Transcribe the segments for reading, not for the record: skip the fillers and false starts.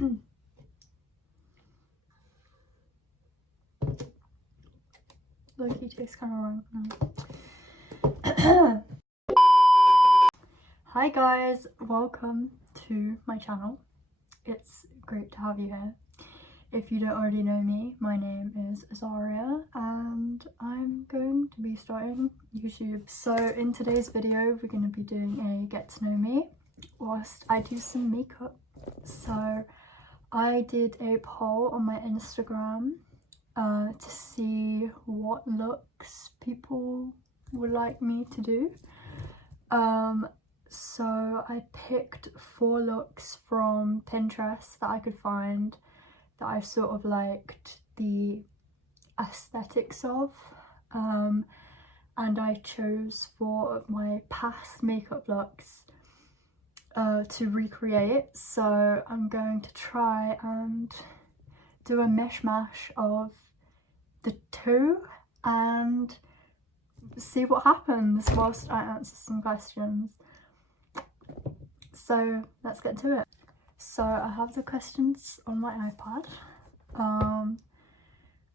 Loki tastes kind of wrong now. Hi guys, welcome to my channel. It's great to have you here. If you don't already know me, my name is Azaria and I'm going to be starting YouTube. So in today's video we're going to be doing a get to know me whilst I do some makeup. So I did a poll on my Instagram to see what looks people would like me to do. So I picked 4 looks from Pinterest that I could find that I sort of liked the aesthetics of, and I chose 4 of my past makeup looks to recreate. So I'm going to try and do a mishmash of the 2 and see what happens whilst I answer some questions. So let's get to it. So I have the questions on my iPad,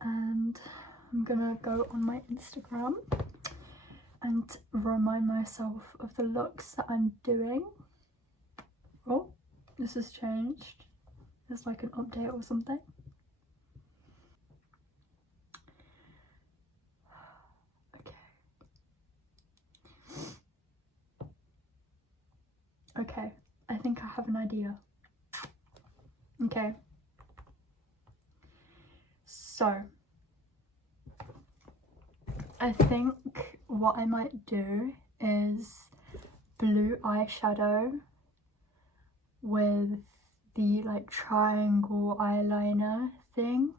and I'm gonna go on my Instagram and remind myself of the looks that I'm doing. Oh, this has changed. There's like an update or something. Okay, I think I have an idea. Okay, so I think what I might do is blue eyeshadow with the like triangle eyeliner thing,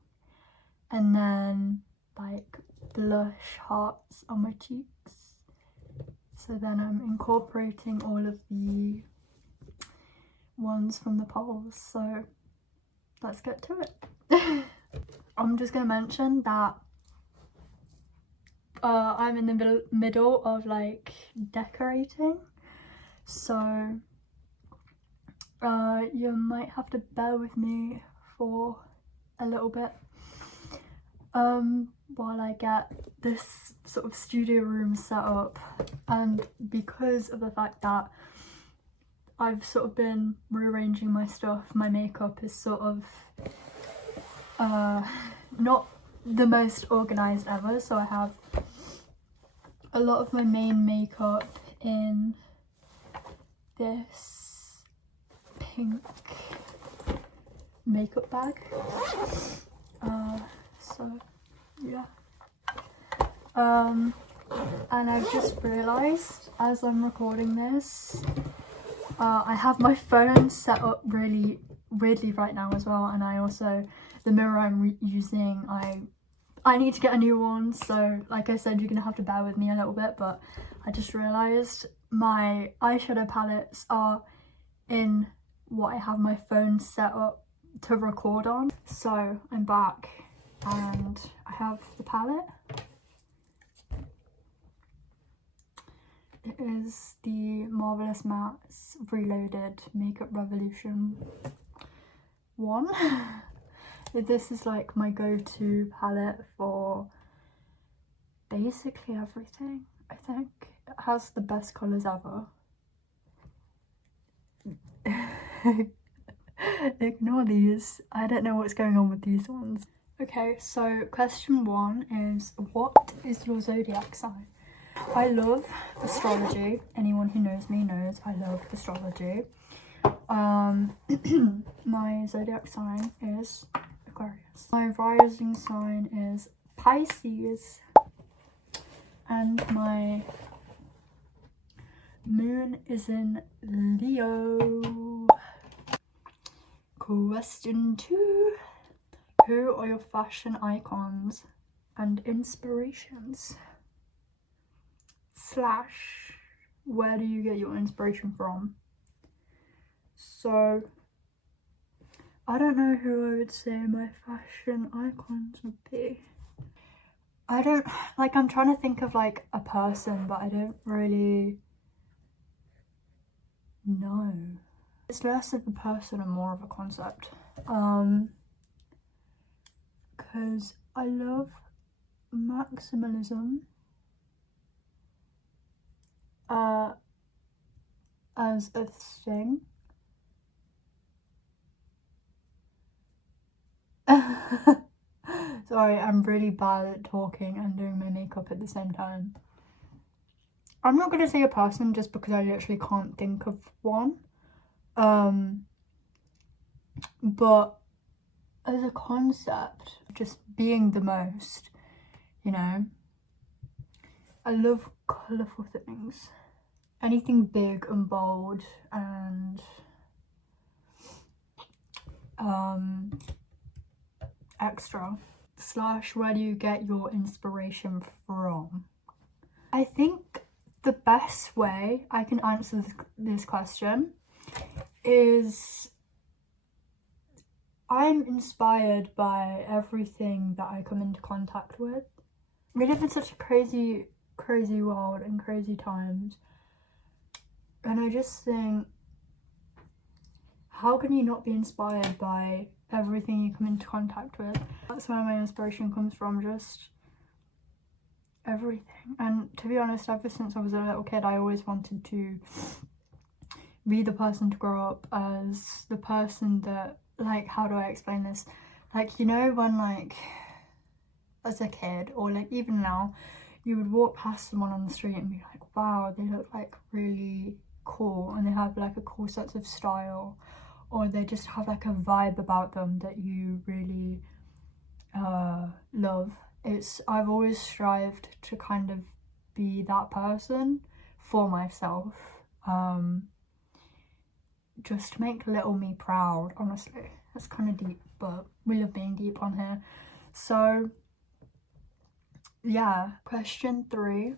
and then like blush hearts on my cheeks. So then I'm incorporating all of the ones from the polls, so let's get to it. I'm just gonna mention that I'm in the middle of like decorating, so you might have to bear with me for a little bit while I get this sort of studio room set up. And because of the fact that I've sort of been rearranging my stuff, my makeup is sort of not the most organised ever, so I have a lot of my main makeup in this pink makeup bag. So yeah, and I've just realised as I'm recording this, I have my phone set up really weirdly right now as well, and I also, the mirror I'm using, I need to get a new one, so like I said, you're gonna have to bear with me a little bit. But I just realised my eyeshadow palettes are in what I have my phone set up to record on. So I'm back and I have the palette. It is the Marvelous Mattes Reloaded Makeup Revolution 1. This is like my go-to palette for basically everything, I think. It has the best colours ever. Ignore these. I don't know what's going on with these ones. Okay, so question 1 is, what is your zodiac sign? I love astrology. Anyone who knows me knows I love astrology. My zodiac sign is Aquarius. My rising sign is Pisces. And my moon is in Leo. Question 2. Who are your fashion icons and inspirations? / where do you get your inspiration from? So I don't know who I would say my fashion icons would be. I don't, like, I'm trying to think of like a person, but I don't really know. It's less of a person and more of a concept. because I love maximalism as a thing. Sorry, I'm really bad at talking and doing my makeup at the same time. I'm not gonna say a person just because I literally can't think of one. But as a concept, just being the most, you know. I love colourful things. Anything big and bold and extra. / where do you get your inspiration from? I think the best way I can answer this question is I'm inspired by everything that I come into contact with. We live in such a crazy world and crazy times, and I just think, how can you not be inspired by everything you come into contact with? That's where my inspiration comes from, just everything. And to be honest, ever since I was a little kid, I always wanted to be the person to grow up as, the person that, like, how do I explain this? Like, you know, when, like, as a kid, or like even now, you would walk past someone on the street and be like, wow, they look like really cool, and they have like a cool sense of style, or they just have like a vibe about them that you really love. I've always strived to kind of be that person for myself, just to make little me proud, honestly. That's kind of deep, but we love being deep on here. So yeah, question 3.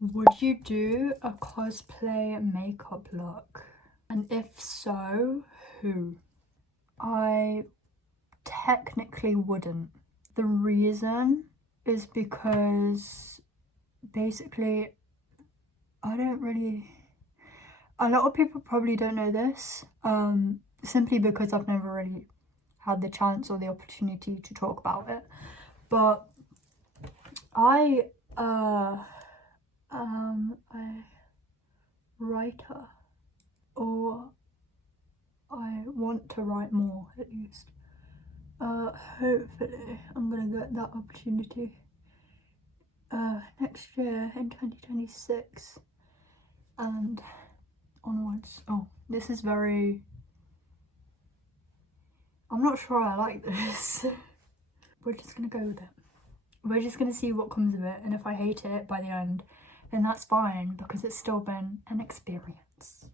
Would you do a cosplay makeup look? And if so, who? I technically wouldn't. The reason is because basically I don't really... A lot of people probably don't know this, simply because I've never really had the chance or the opportunity to talk about it. But I am a writer, or I want to write more at least. Hopefully I'm gonna get that opportunity next year in 2026 and onwards. Oh, this is very... I'm not sure I like this. We're just gonna go with it. We're just gonna see what comes of it, and if I hate it by the end, then that's fine, because it's still been an experience.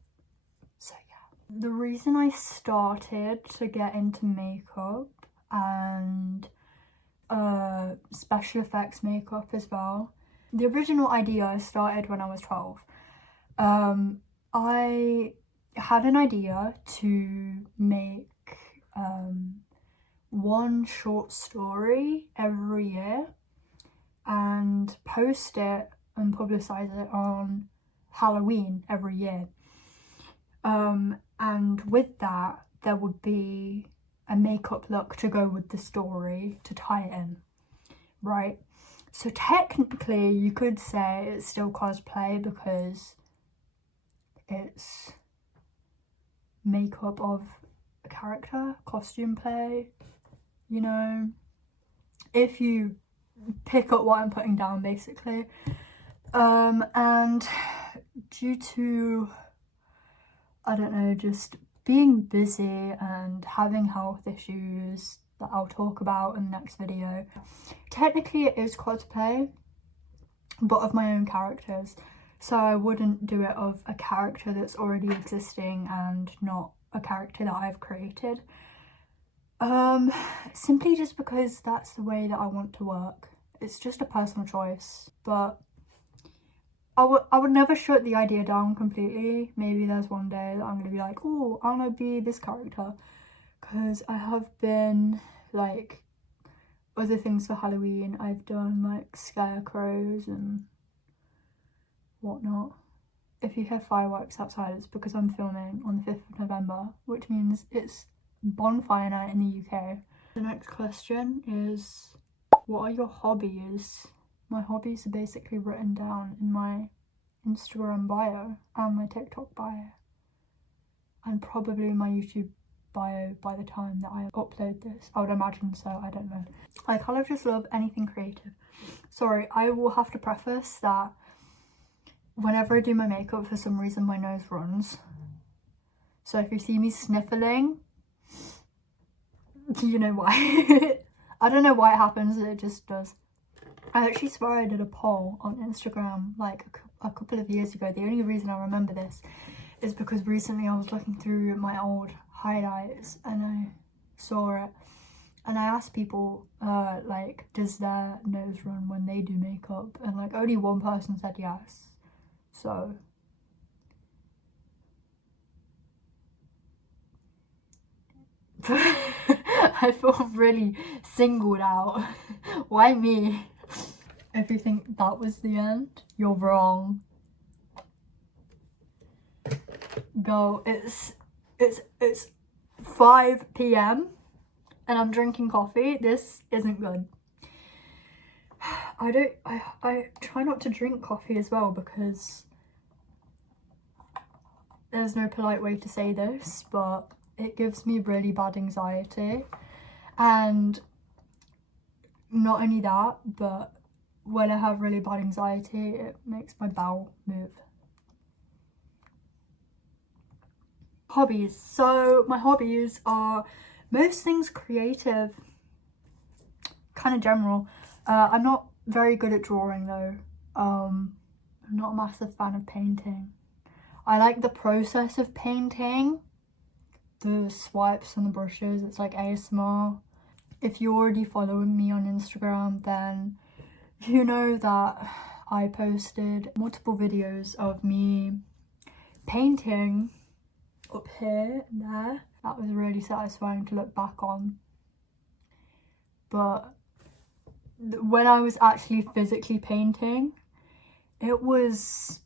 So yeah. The reason I started to get into makeup and special effects makeup as well, the original idea started when I was 12. I had an idea to make one short story every year and post it and publicize it on Halloween every year. And with that, there would be a makeup look to go with the story to tie it in, right? So technically you could say it's still cosplay because it's makeup of a character, costume play, you know, if you pick up what I'm putting down basically. And due to, I don't know, just being busy and having health issues that I'll talk about in the next video, technically it is cosplay, but of my own characters. So I wouldn't do it of a character that's already existing and not a character that I've created. Simply just because that's the way that I want to work. It's just a personal choice, but I would never shut the idea down completely. Maybe there's one day that I'm gonna be like, oh, I'm gonna be this character, because I have been like other things for Halloween. I've done like scarecrows and whatnot. If you hear fireworks outside, it's because I'm filming on the 5th of November, which means it's bonfire night in the UK. The next question is, what are your hobbies? My hobbies are basically written down in my Instagram bio and my TikTok bio, and probably my YouTube bio by the time that I upload this. I would imagine so, I don't know. I kind of just love anything creative. Sorry, I will have to preface that whenever I do my makeup, for some reason my nose runs. So if you see me sniffling, you know why. I don't know why it happens, it just does. I actually swear I did a poll on Instagram like a couple of years ago. The only reason I remember this is because recently I was looking through my old highlights and I saw it, and I asked people like, does their nose run when they do makeup, and like only one person said yes. So I feel really singled out. Why me? If you think that was the end, you're wrong. Go. It's 5 p.m. and I'm drinking coffee. This isn't good. I try not to drink coffee as well because there's no polite way to say this, but it gives me really bad anxiety. And not only that, but when I have really bad anxiety, it makes my bowel move. Hobbies. So my hobbies are most things creative, kind of general. I'm not very good at drawing though. I'm not a massive fan of painting. I like the process of painting, the swipes and the brushes. It's like ASMR. If you're already following me on Instagram, then you know that I posted multiple videos of me painting up here and there. That was really satisfying to look back on. But when I was actually physically painting, it was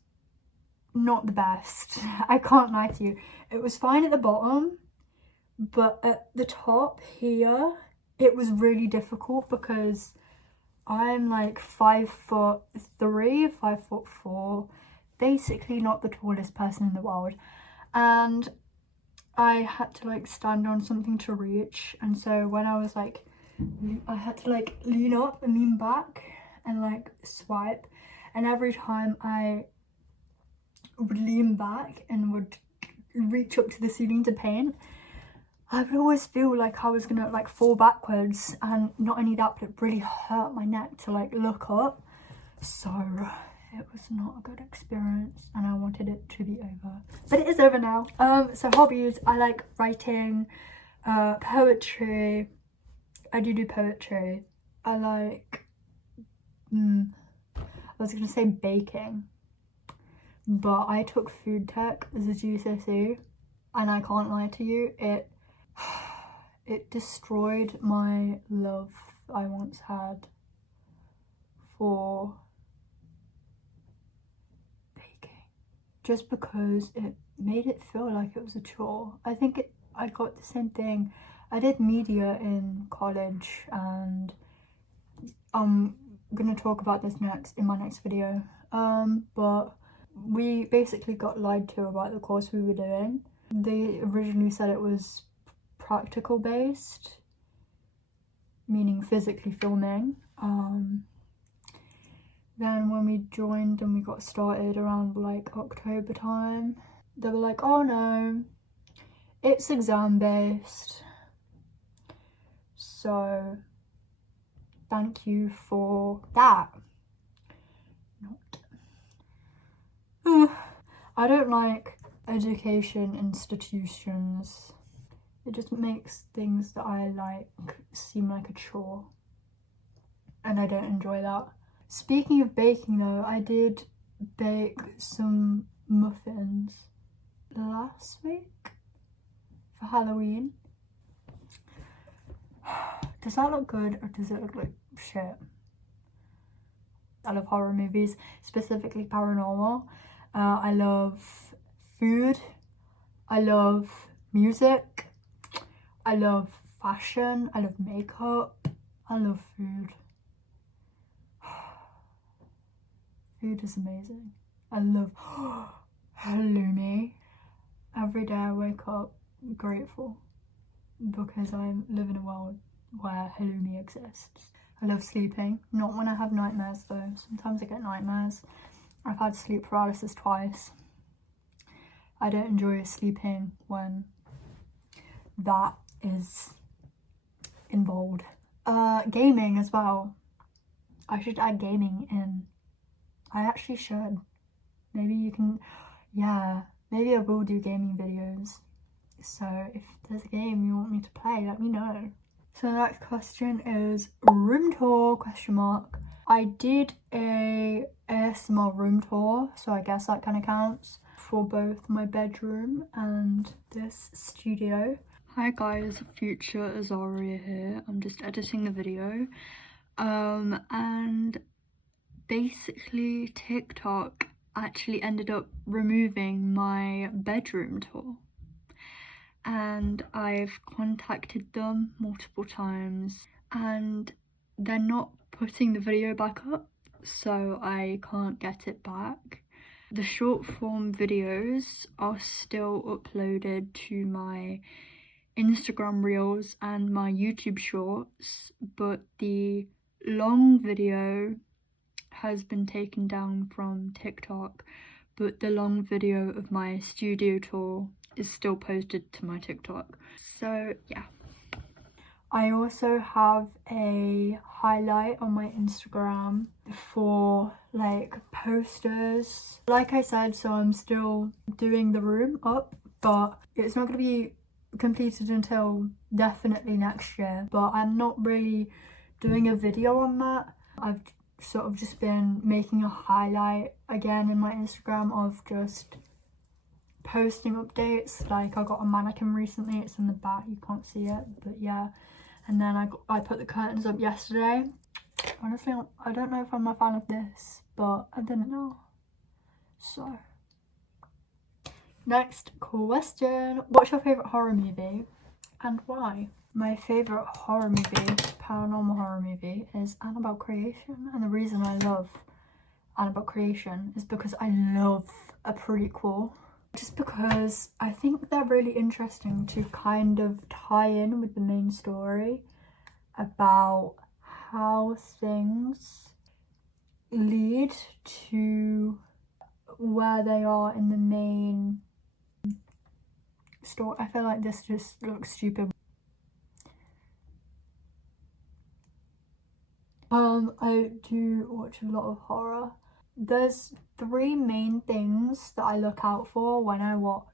not the best. I can't lie to you. It was fine at the bottom, but at the top here, it was really difficult because I'm like 5'3", 5'4", basically not the tallest person in the world. And I had to like stand on something to reach, and so when I was like, I had to like lean up and lean back and like swipe, and every time I would lean back and would reach up to the ceiling to paint, I would always feel like I was gonna like fall backwards, and not only that, but it really hurt my neck to like look up. So it was not a good experience and I wanted it to be over, but it is over now. So hobbies, I like writing, poetry. I do poetry. I like I was gonna say baking, but I took food tech as a GCSE, and I can't lie to you, it destroyed my love I once had for baking, just because it made it feel like it was a chore. I think I got the same thing. I did media in college, and I'm gonna talk about this next in my next video, but we basically got lied to about the course we were doing. They originally said it was practical based, meaning physically filming. Then when we joined and we got started around like October time, they were like, oh no, it's exam based. So thank you for that. I don't like education institutions. It just makes things that I like seem like a chore, and I don't enjoy that. Speaking of baking though, I did bake some muffins last week for Halloween. Does that look good or does it look like shit? I love horror movies, specifically paranormal. I love food. I love music. I love fashion, I love makeup, I love food. Food is amazing. I love halloumi. Every day I wake up grateful because I live in a world where halloumi exists. I love sleeping, not when I have nightmares though. Sometimes I get nightmares. I've had sleep paralysis twice. I don't enjoy sleeping when that is involved. Gaming as well. I should add gaming in. I actually should. Maybe you can, yeah, maybe I will do gaming videos. So if there's a game you want me to play, let me know. So the next question is room tour, question mark. I did a ASMR room tour, so I guess that kind of counts, for both my bedroom and this studio. Hi guys, future Azaria here. I'm just editing the video. And basically TikTok actually ended up removing my bedroom tour. And I've contacted them multiple times and they're not putting the video back up, so I can't get it back. The short form videos are still uploaded to my Instagram reels and my YouTube shorts, but the long video has been taken down from TikTok, but the long video of my studio tour is still posted to my TikTok. So yeah. I also have a highlight on my Instagram for like posters. Like I said, so I'm still doing the room up, but it's not going to be completed until definitely next year. But I'm not really doing a video on that. I've sort of just been making a highlight again in my Instagram of just posting updates. Like I got a mannequin recently, it's in the back, you can't see it, but yeah. And then I put the curtains up yesterday. Honestly, I don't know if I'm a fan of this, but I didn't know. So, next question. What's your favourite horror movie and why? My favourite horror movie, paranormal horror movie, is Annabelle Creation. And the reason I love Annabelle Creation is because I love a prequel. Just because I think they're really interesting to kind of tie in with the main story about how things lead to where they are in the main story. I feel like this just looks stupid. I do watch a lot of horror. There's 3 main things that I look out for when I watch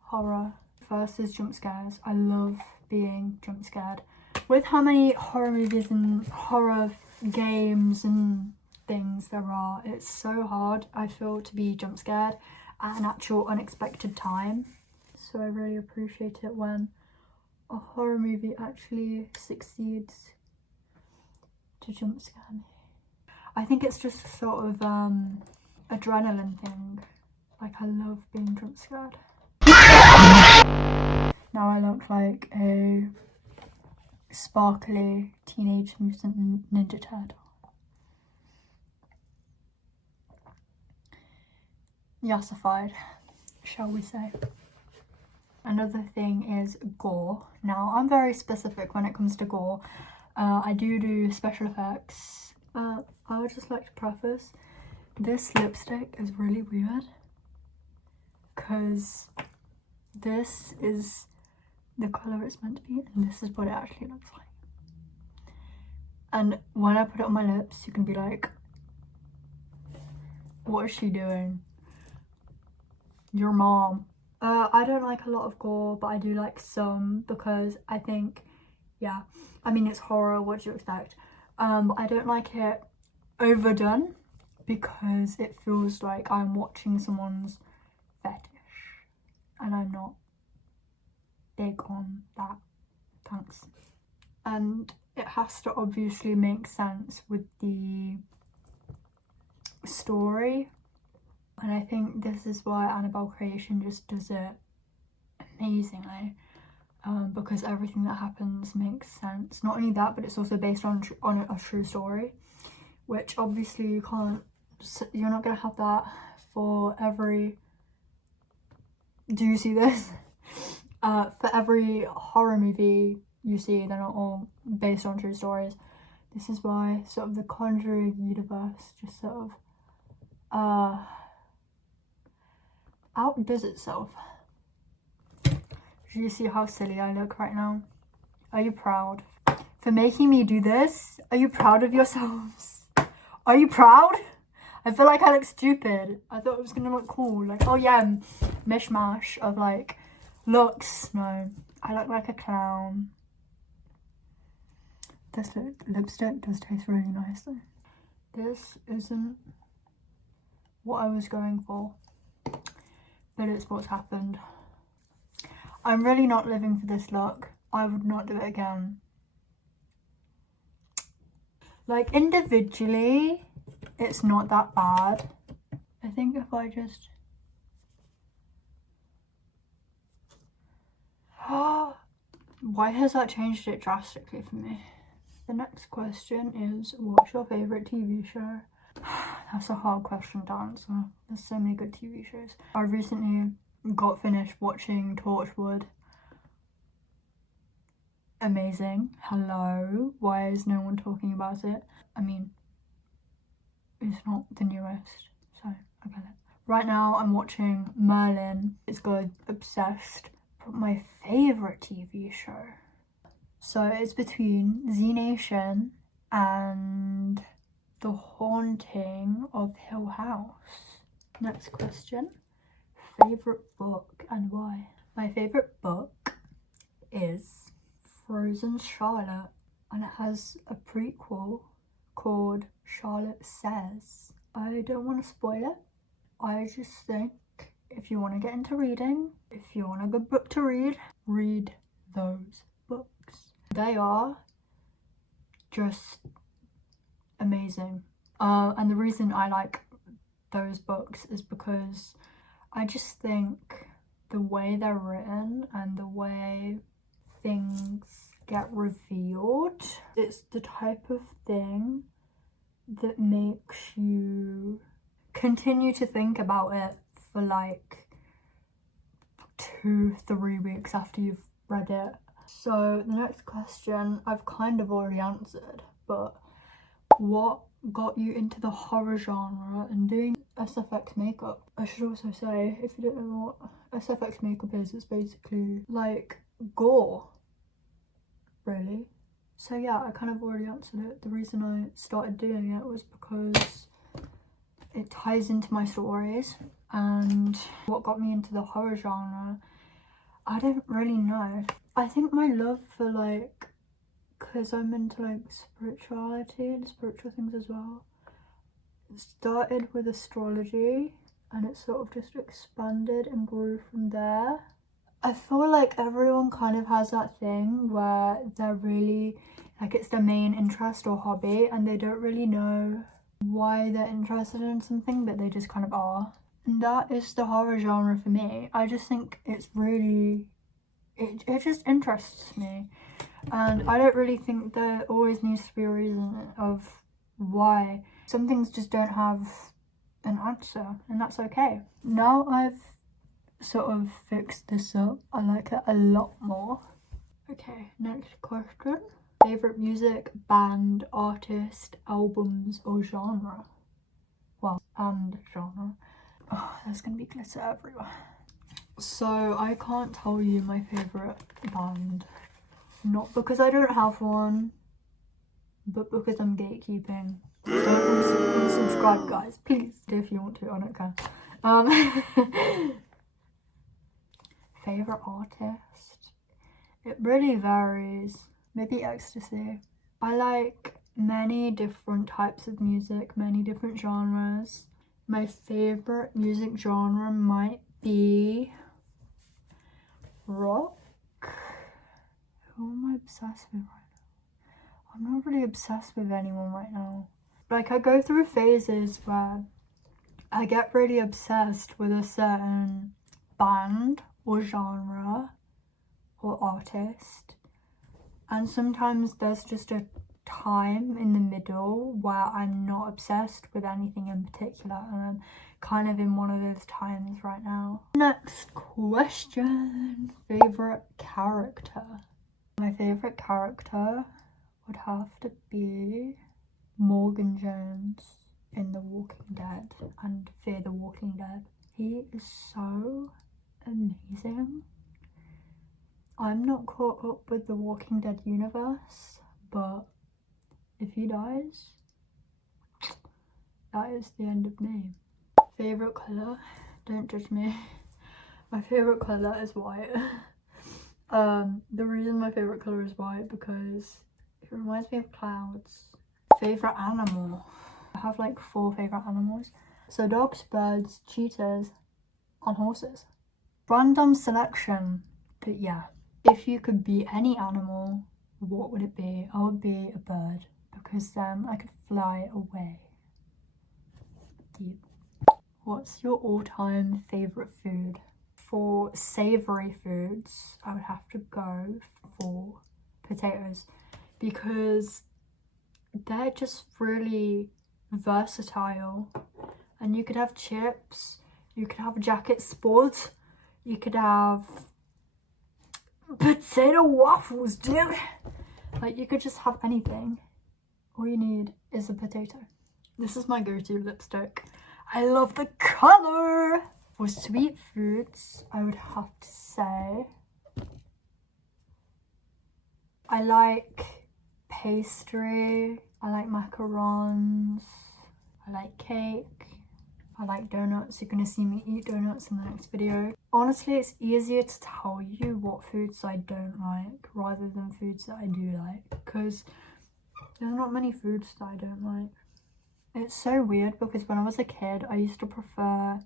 horror. First is jump scares. I love being jump scared. With how many horror movies and horror games and things there are, it's so hard, I feel, to be jump scared at an actual unexpected time. So I really appreciate it when a horror movie actually succeeds to jump scare me. I think it's just a sort of adrenaline thing. Like, I love being jump scared. Now I look like a sparkly teenage mutant ninja turtle. Yassified, shall we say. Another thing is gore. Now I'm very specific when it comes to gore. I do special effects. I would just like to preface, this lipstick is really weird because this is the colour it's meant to be and this is what it actually looks like. And when I put it on my lips, you can be like, what is she doing? Your mom. I don't like a lot of gore, but I do like some because I think, yeah, I mean, it's horror, what do you expect? But I don't like it overdone because it feels like I'm watching someone's fetish and I'm not big on that, thanks. And it has to obviously make sense with the story, and I think this is why Annabelle Creation just does it amazingly. because everything that happens makes sense. Not only that, but it's also based on a true story, which obviously you're not gonna have that for every, do you see this? For every horror movie you see, they're not all based on true stories. This is why sort of the Conjuring universe just sort of outdoes itself. Do you see how silly I look right now? Are you proud for making me do this? Are you proud of yourselves? Are you proud? I feel like I look stupid. I thought it was gonna look cool. Like, oh yeah, mishmash of like looks. No, I look like a clown. This lipstick does taste really nice though. This isn't what I was going for, but it's what's happened. I'm really not living for this look. I would not do it again. Like individually, it's not that bad. I think if I just... Why has that changed it drastically for me? The next question is, what's your favourite TV show? That's a hard question to answer. There's so many good TV shows. I recently got finished watching Torchwood. Amazing. Hello. Why is no one talking about it? I mean, it's not the newest, so I get it. Right now I'm watching Merlin. It's good. Obsessed. But my favourite TV show. So it's between Z Nation and The Haunting of Hill House. Next question. Favourite book and why? My favourite book is Frozen Charlotte, and it has a prequel called Charlotte Says. I don't want to spoil it. I just think if you want to get into reading, if you want a good book to read, read those books. They are just amazing. And the reason I like those books is because I just think the way they're written and the way things get revealed, it's the type of thing that makes you continue to think about it for like 2-3 weeks after you've read it. So the next question I've kind of already answered, but what got you into the horror genre and doing SFX makeup? I should also say, if you don't know what SFX makeup is, it's basically like gore, really. So yeah, I kind of already answered it. The reason I started doing it was because it ties into my stories. And what got me into the horror genre, I don't really know. I think my love for like, because I'm into like spirituality and spiritual things as well, it started with astrology and it sort of just expanded and grew from there. I feel like everyone kind of has that thing where they're really, like it's their main interest or hobby and they don't really know why they're interested in something, but they just kind of are. And that is the horror genre for me. I just think it's really, it just interests me. And I don't really think there always needs to be a reason of why. Some things just don't have an answer, and that's okay. Now I've sort of fixed this up, I like it a lot more. Okay, next question. Favourite music, band, artist, albums, or genre? Well, and genre. Oh, there's gonna be glitter everywhere. So I can't tell you my favourite band. Not because I don't have one, but because I'm gatekeeping. Don't unsubscribe, guys, please. If you want to, I don't care. Favourite artist? It really varies. Maybe Ecstasy. I like many different types of music, many different genres. My favourite music genre might be rock. Who am I obsessed with right now? I'm not really obsessed with anyone right now. Like, I go through phases where I get really obsessed with a certain band or genre or artist, and sometimes there's just a time in the middle where I'm not obsessed with anything in particular, and I'm kind of in one of those times right now. Next question. Favorite character. My favorite character would have to be Morgan Jones in The Walking Dead and Fear the Walking Dead. He is so amazing. I'm not caught up with the Walking Dead universe, but if he dies, that is the end of me. Favourite colour? Don't judge me. My favourite colour is white. The reason my favourite colour is white because it reminds me of clouds. Favourite animal? I have like 4 favourite animals. So dogs, birds, cheetahs, and horses. Random selection, but yeah. If you could be any animal, what would it be? I would be a bird, because then I could fly away. Deep. What's your all-time favourite food? For savoury foods, I would have to go for potatoes, because they're just really versatile. And you could have chips, you could have jacket sport, you could have potato waffles, dude. Like, you could just have anything. All you need is a potato. This is my go-to lipstick. I love the colour. For sweet foods, I would have to say I like pastry, I like macarons, I like cake, I like donuts. You're gonna see me eat donuts in the next video. Honestly, it's easier to tell you what foods I don't like rather than foods that I do like, because there's not many foods that I don't like. It's so weird because when I was a kid, I used to prefer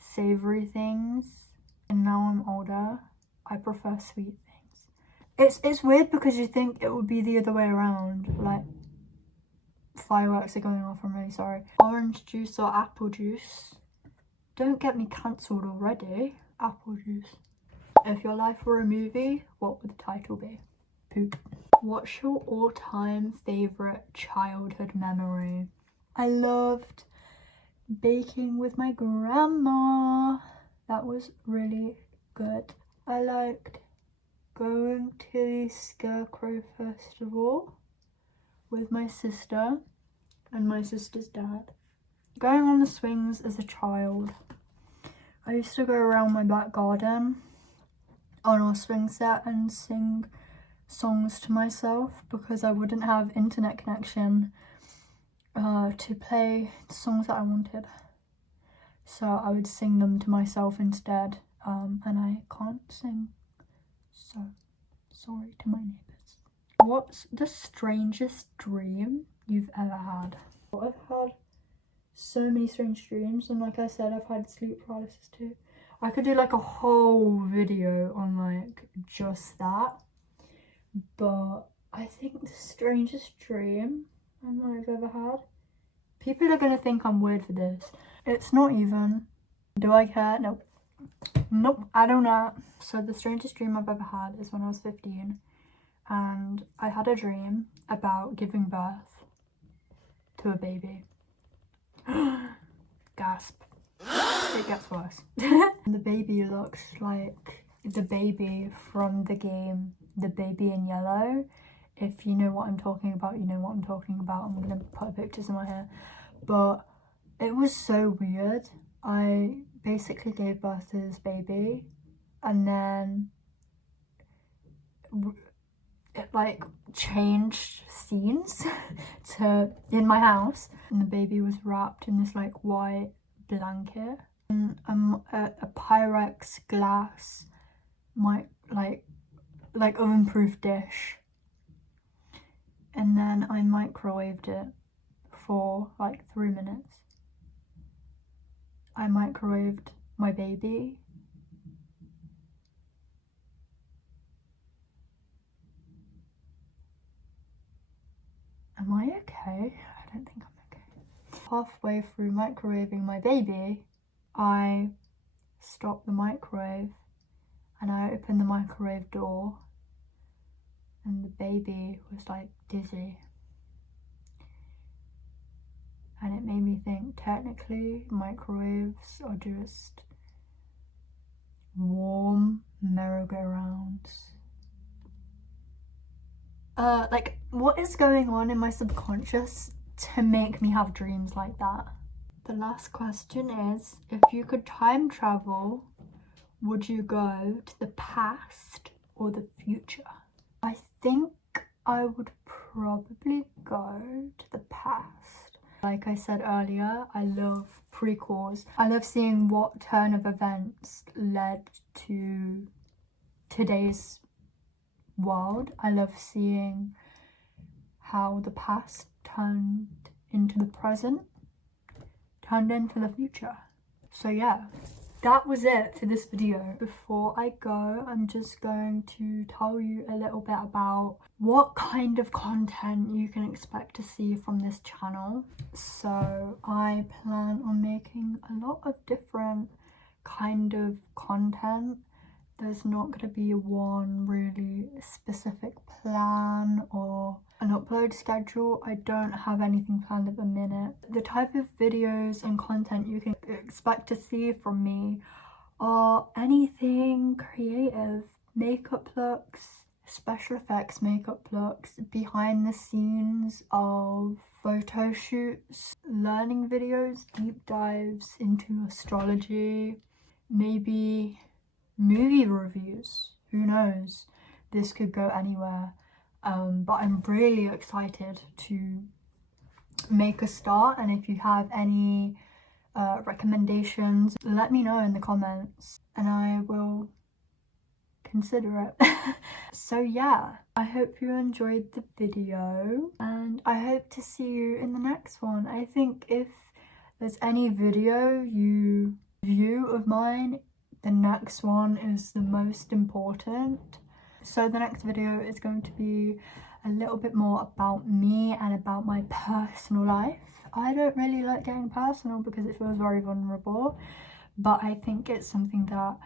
savoury things, and now I'm older, I prefer sweet things. It's weird because you think it would be the other way around, like fireworks are going off, I'm really sorry. Orange juice or apple juice? Don't get me cancelled already. Apple juice. If your life were a movie, what would the title be? Poop. What's your all-time favourite childhood memory? I loved baking with my grandma. That was really good. I liked going to the Scarecrow Festival with my sister and my sister's dad. Going on the swings as a child. I used to go around my back garden on our swing set and sing songs to myself because I wouldn't have internet connection to play the songs that I wanted. So I would sing them to myself instead, and I can't sing, so sorry to my neighbours. What's the strangest dream you've ever had? I've had so many strange dreams, and like I said, I've had sleep paralysis too. I could do like a whole video on like just that, but I think the strangest dream I might have ever had, people are gonna think I'm weird for this. It's not even. Do I care? Nope. Nope, I do not. So the strangest dream I've ever had is when I was 15, and I had a dream about giving birth to a baby. Gasp. It gets worse. The baby looks like the baby from the game The Baby in Yellow. If you know what I'm talking about, you know what I'm talking about. I'm gonna put pictures in my hair. But it was so weird. I basically gave birth to this baby, and then it like changed scenes to in my house, and the baby was wrapped in this like white blanket, and a Pyrex glass like oven-proof dish, and then I microwaved it for like 3 minutes. I microwaved my baby. Am I okay? I don't think I'm okay. Halfway through microwaving my baby, I stopped the microwave and I opened the microwave door and the baby was like dizzy. And it made me think, technically microwaves are just warm merry-go-rounds. Like, what is going on in my subconscious to make me have dreams like that? The last question is, if you could time travel, would you go to the past or the future? I think I would probably go to the past. Like I said earlier, I love prequels. I love seeing what turn of events led to today's world. I love seeing how the past turned into the present, turned into the future. So yeah, that was it for this video. Before I go, I'm just going to tell you a little bit about what kind of content you can expect to see from this channel. So I plan on making a lot of different kind of content. There's not going to be one really specific plan or an upload schedule. I don't have anything planned at the minute. The type of videos and content you can expect to see from me are anything creative. Makeup looks, special effects makeup looks, behind the scenes of photo shoots, learning videos, deep dives into astrology, maybe movie reviews, who knows, this could go anywhere. But I'm really excited to make a start, and if you have any recommendations, let me know in the comments and I will consider it. So yeah, I hope you enjoyed the video and I hope to see you in the next one. I think if there's any video you view of mine, the next one is the most important. So the next video is going to be a little bit more about me and about my personal life. I don't really like getting personal because it feels very vulnerable, but I think it's something that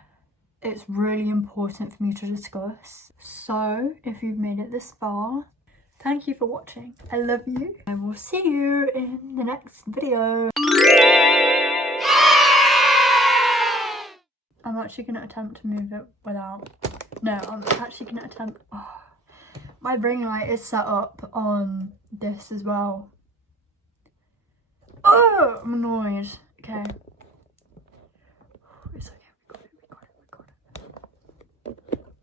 it's really important for me to discuss. So if you've made it this far, thank you for watching. I love you. I will see you in the next video. I'm actually going to attempt to move it without... No, I'm actually going to attempt... Oh, my ring light is set up on this as well. Oh, I'm annoyed. Okay. It's okay, we got it.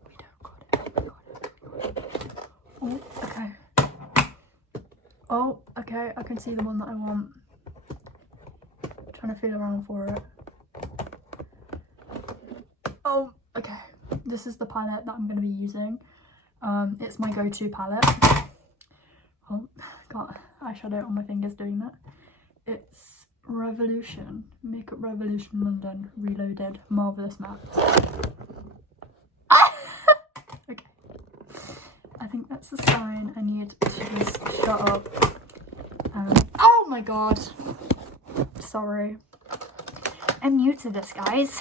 We don't got it. Oh, okay. Oh, okay, I can see the one that I want. Trying to feel around for it. Oh, okay. This is the palette that I'm going to be using. It's my go-to palette. Oh, got eyeshadow on my fingers doing that. It's Revolution. Makeup Revolution London. Reloaded. Marvellous Matte. Okay. I think that's the sign I need to just shut up. Oh my god. Sorry. I'm new to this, guys.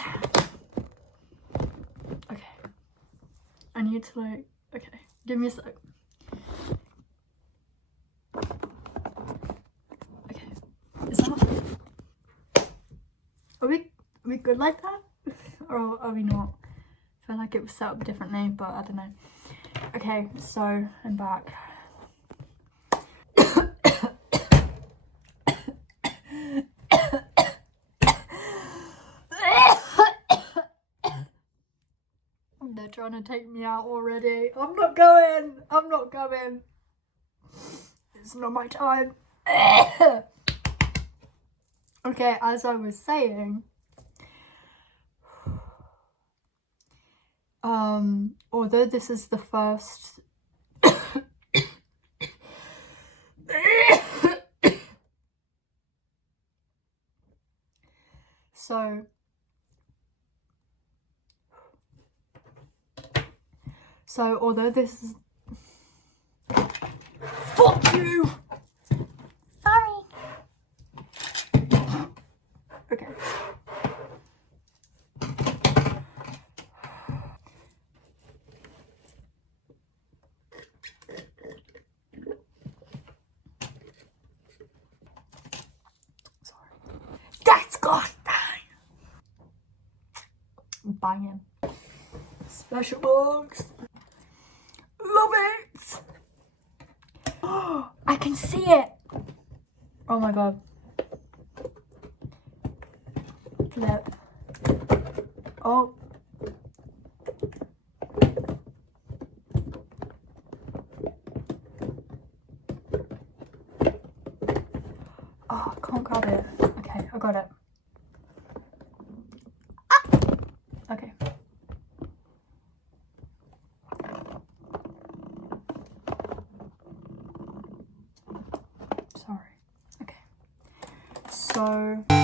I need to like, okay, give me a sec. Okay, is that, are we good like that? Or are we not? I feel like it was set up differently, but I don't know. Okay, so I'm back. They're trying to take me out already. I'm not going. I'm not going. It's not my time. Okay, as I was saying, although this is the first so although this is... Fuck you! Sorry. Okay. banging. Special box. Love it. Oh, I can see it. Oh my god. Flip. Oh. Oh, I can't grab it. Okay, I got it. Ah! Okay. Sorry. Okay. So